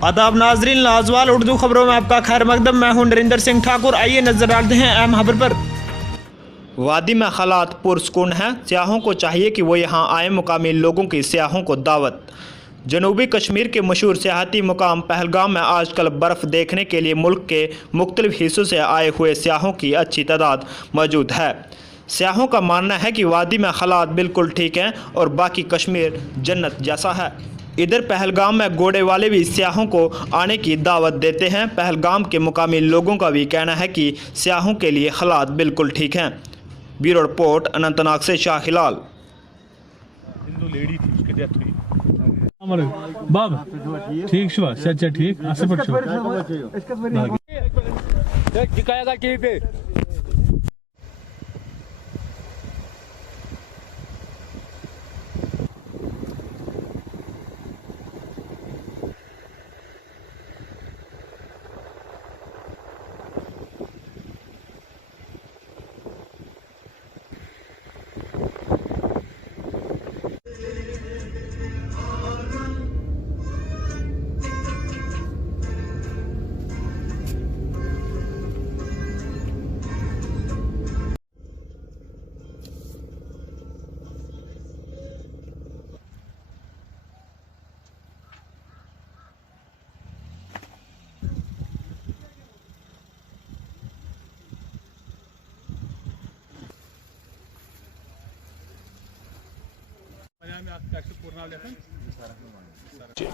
आदाब नाजरीन, लाजवाल उर्दू खबरों में आपका खैर मकदम। मैं हूं नरिंदर सिंह ठाकुर। आइए नजर डालते हैं अहम खबर पर। वादी में हालात पुरसकून हैं, सियाहों को चाहिए कि वो यहाँ आए। मुकामी लोगों की सियाहों को दावत। जनूबी कश्मीर के मशहूर सियाहती मुकाम पहलगाम में आजकल बर्फ़ देखने के लिए मुल्क के मुख्तलिफ हिस्सों से आए हुए सियाहों की अच्छी तादाद मौजूद है। सियाहों का मानना है कि वादी में हालात बिल्कुल ठीक हैं और बाकी कश्मीर जन्नत जैसा है। इधर पहलगाम में घोड़े वाले भी सियाहों को आने की दावत देते हैं। पहलगाम के मुकामी लोगों का भी कहना है कि सियाहों के लिए हालात बिल्कुल ठीक हैं। ब्यूरो रिपोर्ट, अनंतनाग से शाह हिलाल। बाब ठीक शुआ सच्चा ठीक असल पर दिखाएगा टीवी पे।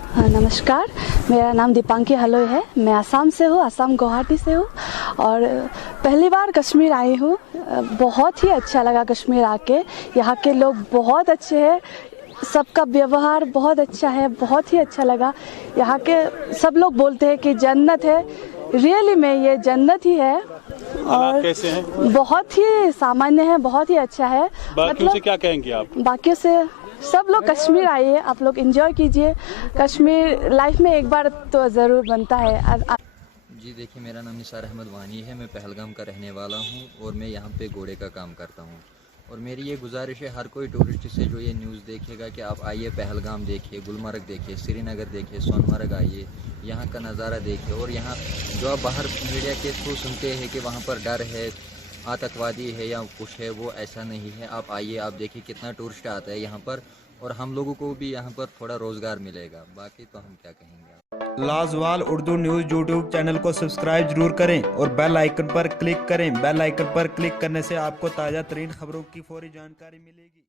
हाँ, नमस्कार। मेरा नाम दीपांकी हलोई है। मैं असम से हूँ, असम गुवाहाटी से हूँ और पहली बार कश्मीर आई हूँ। बहुत ही अच्छा लगा कश्मीर आके। यहाँ के लोग बहुत अच्छे हैं, सबका व्यवहार बहुत अच्छा है, बहुत ही अच्छा लगा। यहाँ के सब लोग बोलते हैं कि जन्नत है। रियली में ये जन्नत ही है और कैसे हैं? बहुत ही सामान्य है, बहुत ही अच्छा है। बाकियों से क्या कहेंगे आप? बाकियों से सब लोग कश्मीर आइए, आप लोग एंजॉय कीजिए। कश्मीर लाइफ में एक बार तो ज़रूर बनता है। जी देखिए, मेरा नाम निसार अहमद वानी है। मैं पहलगाम का रहने वाला हूँ और मैं यहाँ पे घोड़े का काम करता हूँ। और मेरी ये गुजारिश है हर कोई टूरिस्ट से जो ये न्यूज़ देखेगा कि आप आइए, पहलगाम देखिए, गुलमर्ग देखिए, श्रीनगर देखिए, सोनमर्ग आइए, यहाँ का नज़ारा देखिए। और यहाँ जो आप बाहर मीडिया के थ्रू सुनते हैं कि वहाँ पर डर है, आतंकवादी है या कुछ है, वो ऐसा नहीं है। आप आइए, आप देखिए कितना टूरिस्ट आता है यहाँ पर और हम लोगों को भी यहाँ पर थोड़ा रोज़गार मिलेगा। बाकी तो हम क्या कहेंगे। लाजवाल उर्दू न्यूज़ यूट्यूब चैनल को सब्सक्राइब जरूर करें और बेल आइकन पर क्लिक करें। बेल आइकन पर क्लिक करने से आपको ताज़ा तरीन खबरों की फौरी जानकारी मिलेगी।